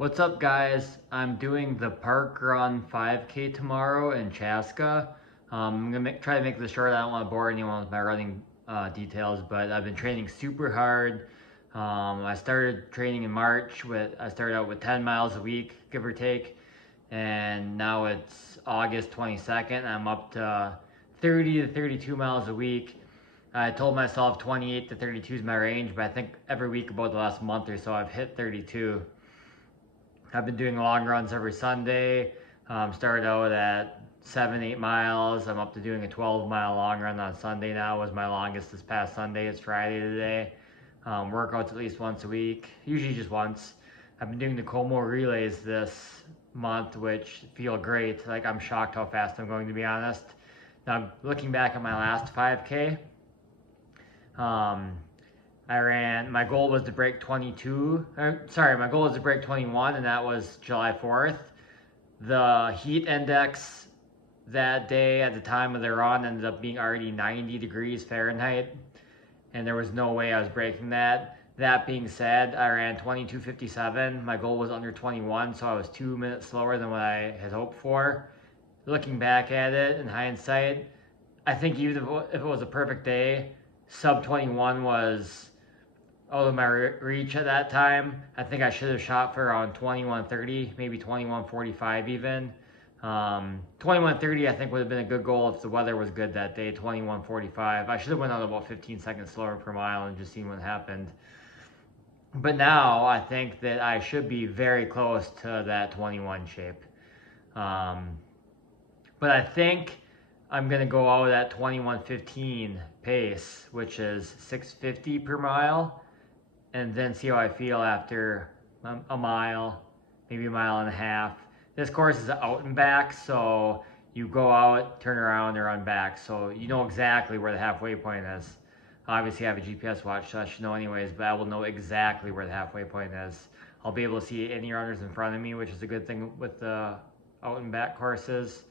What's up, guys? I'm doing the Park Run 5K tomorrow in Chaska. I'm gonna try to make this short. I don't want to bore anyone with my running details, but I've been training super hard. I started training in March. I started out with 10 miles a week, give or take, and now it's August 22nd. I'm up to 30 to 32 miles a week. I told myself 28 to 32 is my range, but I think every week about the last month or so I've hit 32. I've been doing long runs every Sunday. Started out at 7-8 miles. I'm up to doing a 12-mile long run on Sunday now. Was my longest this past Sunday. It's Friday today. Workouts at least once a week, usually just once. I've been doing the Como relays this month, which feel great. Like, I'm shocked how fast I'm going, to be honest. Now, looking back at my last 5K, my goal was to break 22, my goal was to break 21, and that was July 4th. The heat index that day at the time of the run ended up being already 90 degrees Fahrenheit, and there was no way I was breaking that. That being said, I ran 22:57. My goal was under 21, so I was 2 minutes slower than what I had hoped for. Looking back at it in hindsight, I think even if it was a perfect day, sub 21 was out of my reach at that time. I think I should have shot for around 21:30, maybe 21:45 even. 21:30 I think would have been a good goal if the weather was good that day. 21:45. I should have went out about 15 seconds slower per mile and just seen what happened. But now I think that I should be very close to that 21 shape. But I think I'm gonna go out at 21:15 pace, which is 6:50 per mile, and then see how I feel after a mile, maybe a mile and a half. This course is out and back, so you go out, turn around, and run back. So you know exactly where the halfway point is. Obviously, I have a GPS watch, so I should know anyways, but I will know exactly where the halfway point is. I'll be able to see any runners in front of me, which is a good thing with the out and back courses,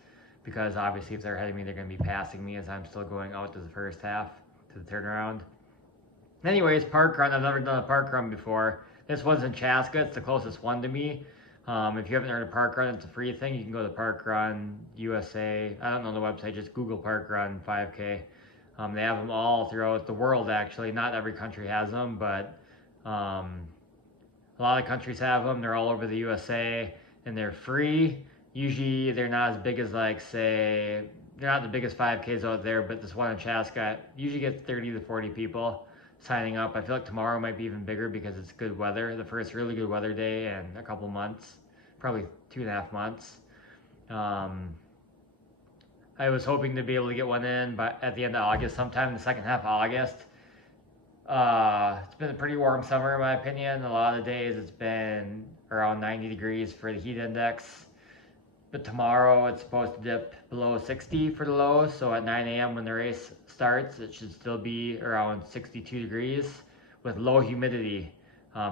because obviously if they're ahead of me, they're going to be passing me as I'm still going out to the first half, to the turnaround. Anyways, park run. I've never done a park run before. This one's in Chaska. It's the closest one to me. If you haven't heard of park run, it's a free thing. You can go to Park Run USA. I don't know the website. Just Google Park Run 5K. They have them all throughout the world, actually. Not every country has them, but a lot of countries have them. They're all over the USA, and they're free. Usually, they're not as big as, like, say, they're not the biggest 5Ks out there, but this one in Chaska usually gets 30 to 40 people signing up. I feel like tomorrow might be even bigger because it's good weather. The first really good weather day in a couple months, probably 2.5 months. I was hoping to be able to get one in at the end of August, sometime in the second half of August. It's been a pretty warm summer in my opinion. A lot of the days it's been around 90 degrees for the heat index. But tomorrow it's supposed to dip below 60 for the low, so at 9 a.m. when the race starts, it should still be around 62 degrees with low humidity.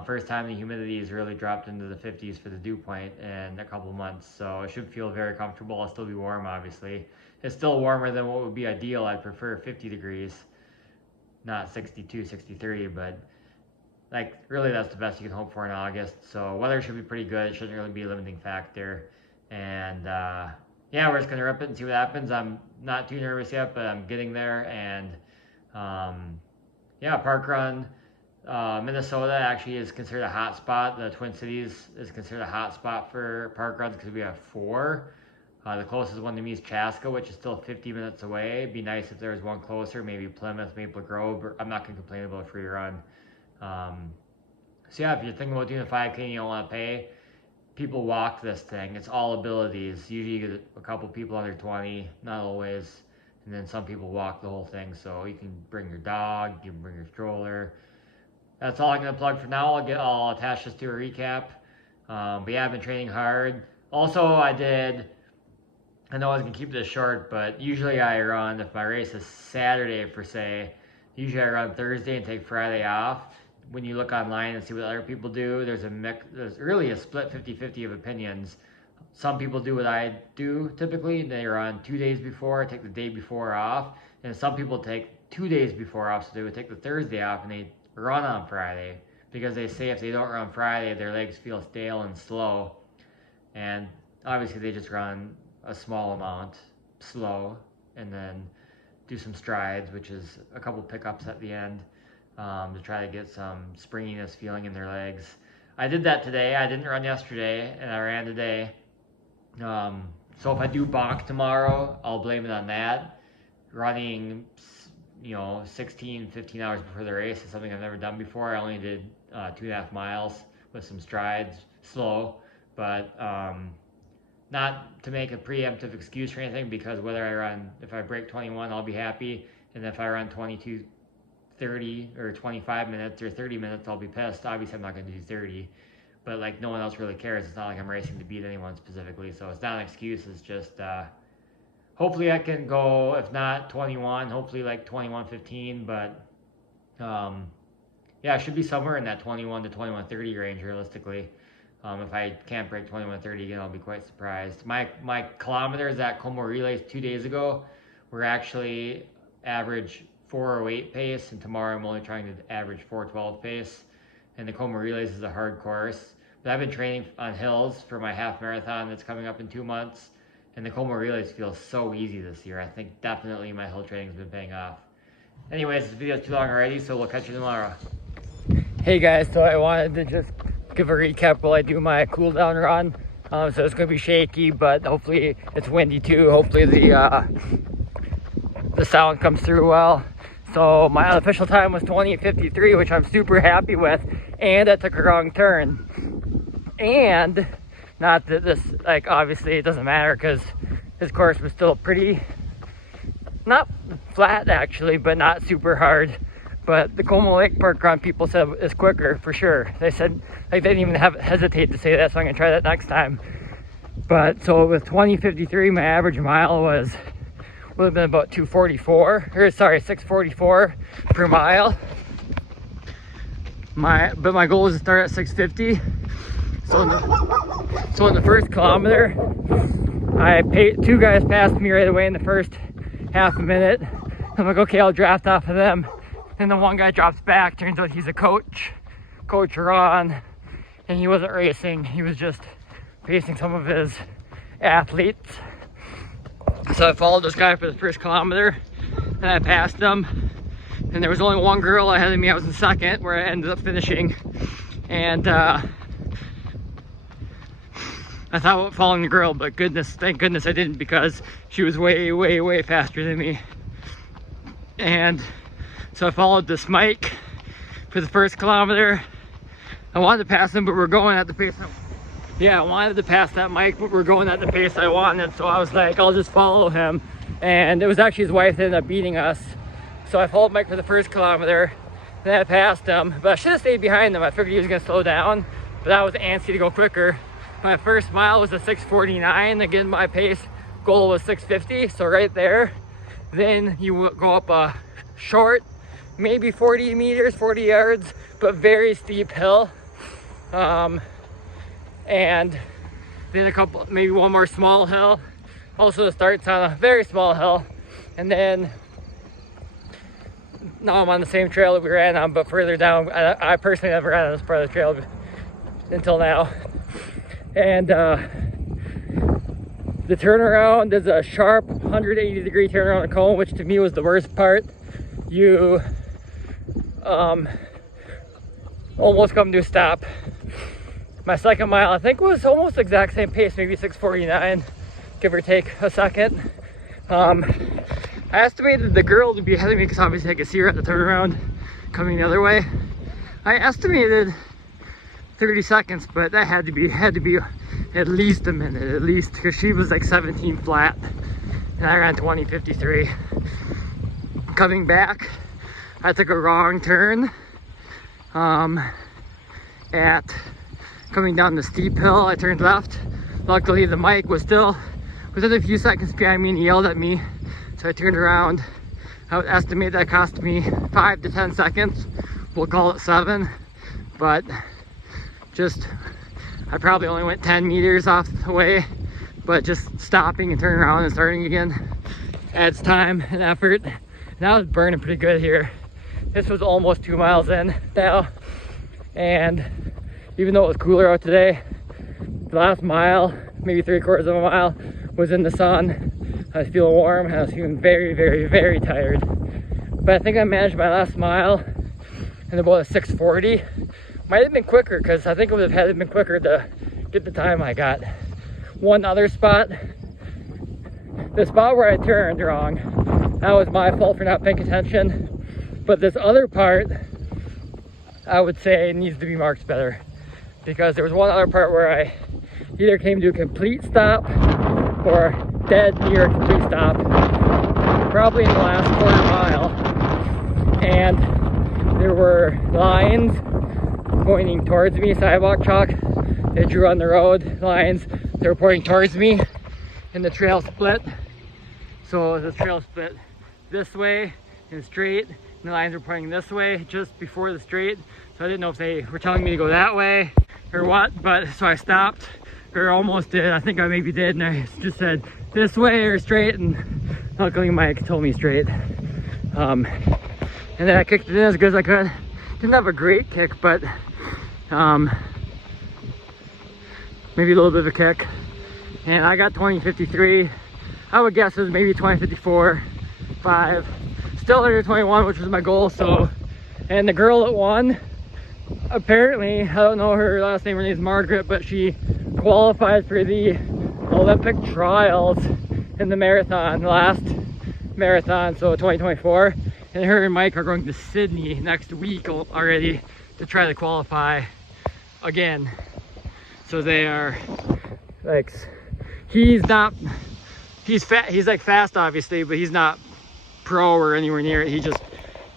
First time the humidity has really dropped into the 50s for the dew point in a couple months, so it should feel very comfortable. It'll still be warm, obviously. It's still warmer than what would be ideal. I'd prefer 50 degrees, not 62, 63, but like really that's the best you can hope for in August. So weather should be pretty good. It shouldn't really be a limiting factor. And yeah, we're just gonna rip it and see what happens. I'm not too nervous yet, but I'm getting there. And yeah, park run. Minnesota actually is considered a hot spot. The Twin Cities is considered a hot spot for park runs because we have 4. The closest one to me is Chaska, which is still 50 minutes away. It'd be nice if there was one closer, maybe Plymouth, Maple Grove. I'm not gonna complain about a free run. So yeah, if you're thinking about doing a 5K and you don't want to pay, people walk this thing. It's all abilities. Usually you get a couple people under 20, not always. And then some people walk the whole thing. So you can bring your dog, you can bring your stroller. That's all I'm going to plug for now. I'll attach this to a recap. But yeah, I've been training hard. Also, I know I was going to keep this short, but usually I run, if my race is Saturday for say, usually I run Thursday and take Friday off. When you look online and see what other people do, there's really a split 50-50 of opinions. Some people do what I do typically. They run 2 days before, take the day before off. And some people take 2 days before off, so they would take the Thursday off and they run on Friday. because they say if they don't run Friday, their legs feel stale and slow. And obviously they just run a small amount slow and then do some strides, which is a couple pickups at the end, to try to get some springiness feeling in their legs. I did that today. I didn't run yesterday, and I ran today. So if I do bonk tomorrow, I'll blame it on that. Running, 16, 15 hours before the race is something I've never done before. I only did 2.5 miles with some strides, slow, but not to make a preemptive excuse or anything, because if I break 21, I'll be happy, and if I run 22, 30 or 25 minutes or 30 minutes, I'll be pissed. Obviously I'm not going to do 30, but like no one else really cares. It's not like I'm racing to beat anyone specifically, so it's not an excuse. It's just hopefully I can go, if not 21, hopefully like 21:15, but yeah, I should be somewhere in that 21 to 21:30 range realistically. If I can't break 21:30 again, I'll be quite surprised. My kilometers at Como Relays 2 days ago were actually average 4:08 pace, and tomorrow I'm only trying to average 4:12 pace. And the Como Relays is a hard course, but I've been training on hills for my half marathon that's coming up in 2 months, and the Como Relays feels so easy this year. I think definitely my hill training's been paying off. Anyways, this video's too long already, so we'll catch you tomorrow. Hey guys, so I wanted to just give a recap while I do my cool down run. So it's gonna be shaky, but hopefully it's windy too. Hopefully the sound comes through well. So my unofficial time was 20:53, which I'm super happy with, and I took a wrong turn. And not that this, like, obviously it doesn't matter because this course was still pretty, not flat actually, but not super hard. But the Como Lake Parkrun people said is quicker for sure. They said, like, they didn't even hesitate to say that, so I'm gonna try that next time. But so with 20:53, my average mile would have been about 644 per mile. But my goal is to start at 650. So in the first kilometer, two guys passed me right away in the first half a minute. I'm like, okay, I'll draft off of them. Then the one guy drops back. Turns out he's a coach, Coach Ron, and he wasn't racing. He was just pacing some of his athletes. So I followed this guy for the first kilometer, and I passed him. And there was only one girl ahead of me. I was in second, where I ended up finishing. And I thought about following the girl, but thank goodness I didn't, because she was way, way, way faster than me. And so I followed this Mike for the first kilometer. I wanted to pass him, but we're going at the pace. I wanted to pass that Mike, but we're going at the pace I wanted. So I was like, I'll just follow him. And it was actually his wife that ended up beating us. So I followed Mike for the first kilometer. Then I passed him, but I should have stayed behind him. I figured he was gonna slow down, but I was antsy to go quicker. My first mile was a 6:49. Again, my pace goal was 6:50. So right there, then you go up a short, maybe 40 meters, 40 yards, but very steep hill. And then maybe one more small hill. Also it starts on a very small hill. And then now I'm on the same trail that we ran on, but further down. I personally never ran on this part of the trail until now. And the turnaround is a sharp 180-degree turnaround on Como, which to me was the worst part. You almost come to a stop. My second mile, I think, was almost the exact same pace, maybe 6:49, give or take a second. I estimated the girl to be ahead of me because obviously I could see her at the turnaround coming the other way. I estimated 30 seconds, but that had to be at least a minute, because she was like 17 flat and I ran 20:53. Coming back, I took a wrong turn at coming down the steep hill. I turned left. Luckily the mic was still within a few seconds behind me and he yelled at me, so I turned around. I would estimate that cost me 5 to 10 seconds. We'll call it 7, but I probably only went 10 meters off the way, but just stopping and turning around and starting again adds time and effort. And I was burning pretty good here. This was almost 2 miles in. Now, And even though it was cooler out today, the last mile, maybe 3/4 of a mile, was in the sun. I was feeling warm and I was feeling very, very, very tired. But I think I managed my last mile in about a 6:40. Might have been quicker, because I think it would have had to been quicker to get the time I got. One other spot, the spot where I turned wrong, that was my fault for not paying attention. But this other part, I would say, needs to be marked better, because there was one other part where I either came to a complete stop or dead near a complete stop, probably in the last quarter mile. And there were lines pointing towards me, sidewalk chalk. They drew on the road lines. They were pointing towards me, and the trail split. So the trail split this way and straight, and the lines were pointing this way just before the straight. So I didn't know if they were telling me to go that way or what, but so I stopped, or almost did. I think I maybe did, and I just said this way or straight, and luckily Mike told me straight. And then I kicked it in as good as I could. Didn't have a great kick, but maybe a little bit of a kick. And I got 20:53. I would guess it was maybe 20:54, 5. Still under 21, which was my goal. So, and the girl that won, apparently, I don't know her last name, her name is Margaret, but she qualified for the Olympic trials in the marathon, the last marathon, so 2024. And her and Mike are going to Sydney next week already to try to qualify again. So they are like, he's like fast obviously, but he's not pro or anywhere near it. He just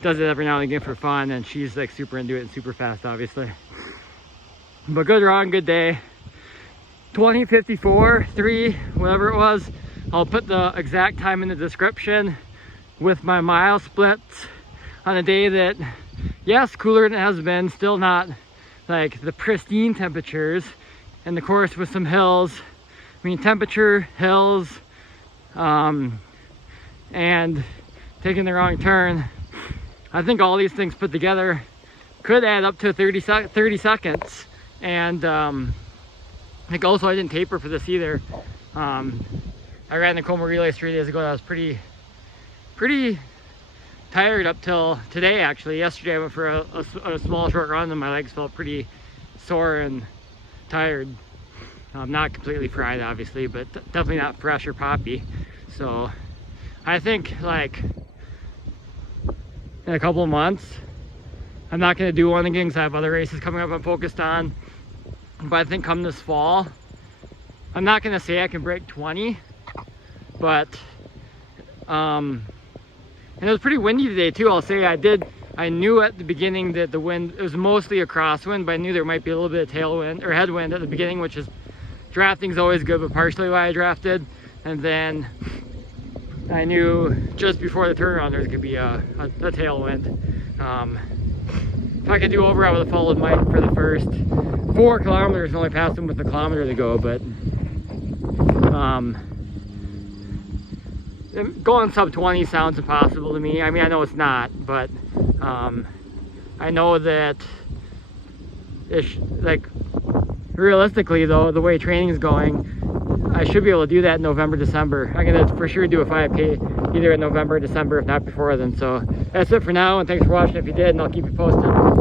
does it every now and again for fun, and she's like super into it and super fast obviously. But good run, good day. 20:54, 3, whatever it was. I'll put the exact time in the description with my mile splits on a day that, yes, cooler than it has been, still not like the pristine temperatures, and the course with some hills. I mean, temperature, hills, and taking the wrong turn. I think all these things put together could add up to 30 seconds. And like, also I didn't taper for this either. I ran the Como Relay 3 days ago. I was pretty tired up till today actually. Yesterday I went for a small short run and my legs felt pretty sore and tired. Not completely fried obviously, but definitely not fresh or poppy. So I think like in a couple of months I'm not going to do one again because I have other races coming up I'm focused on. But I think come this fall, I'm not going to say I can break 20, but and it was pretty windy today too. I'll say I knew at the beginning that the wind, it was mostly a crosswind, but I knew there might be a little bit of tailwind or headwind at the beginning, which is, drafting's always good, but partially why I drafted. And then I knew just before the turnaround there's gonna be a tailwind. If I could do over, I would have followed Mike for the first 4 kilometers and only passed him with a kilometer to go, but going sub 20 sounds impossible to me. I mean, I know it's not, but I know that it's like, realistically though, the way training is going, I should be able to do that in November, December. I'm gonna for sure do a 5K either in November or December, if not before then. So that's it for now, and thanks for watching if you did, and I'll keep you posted.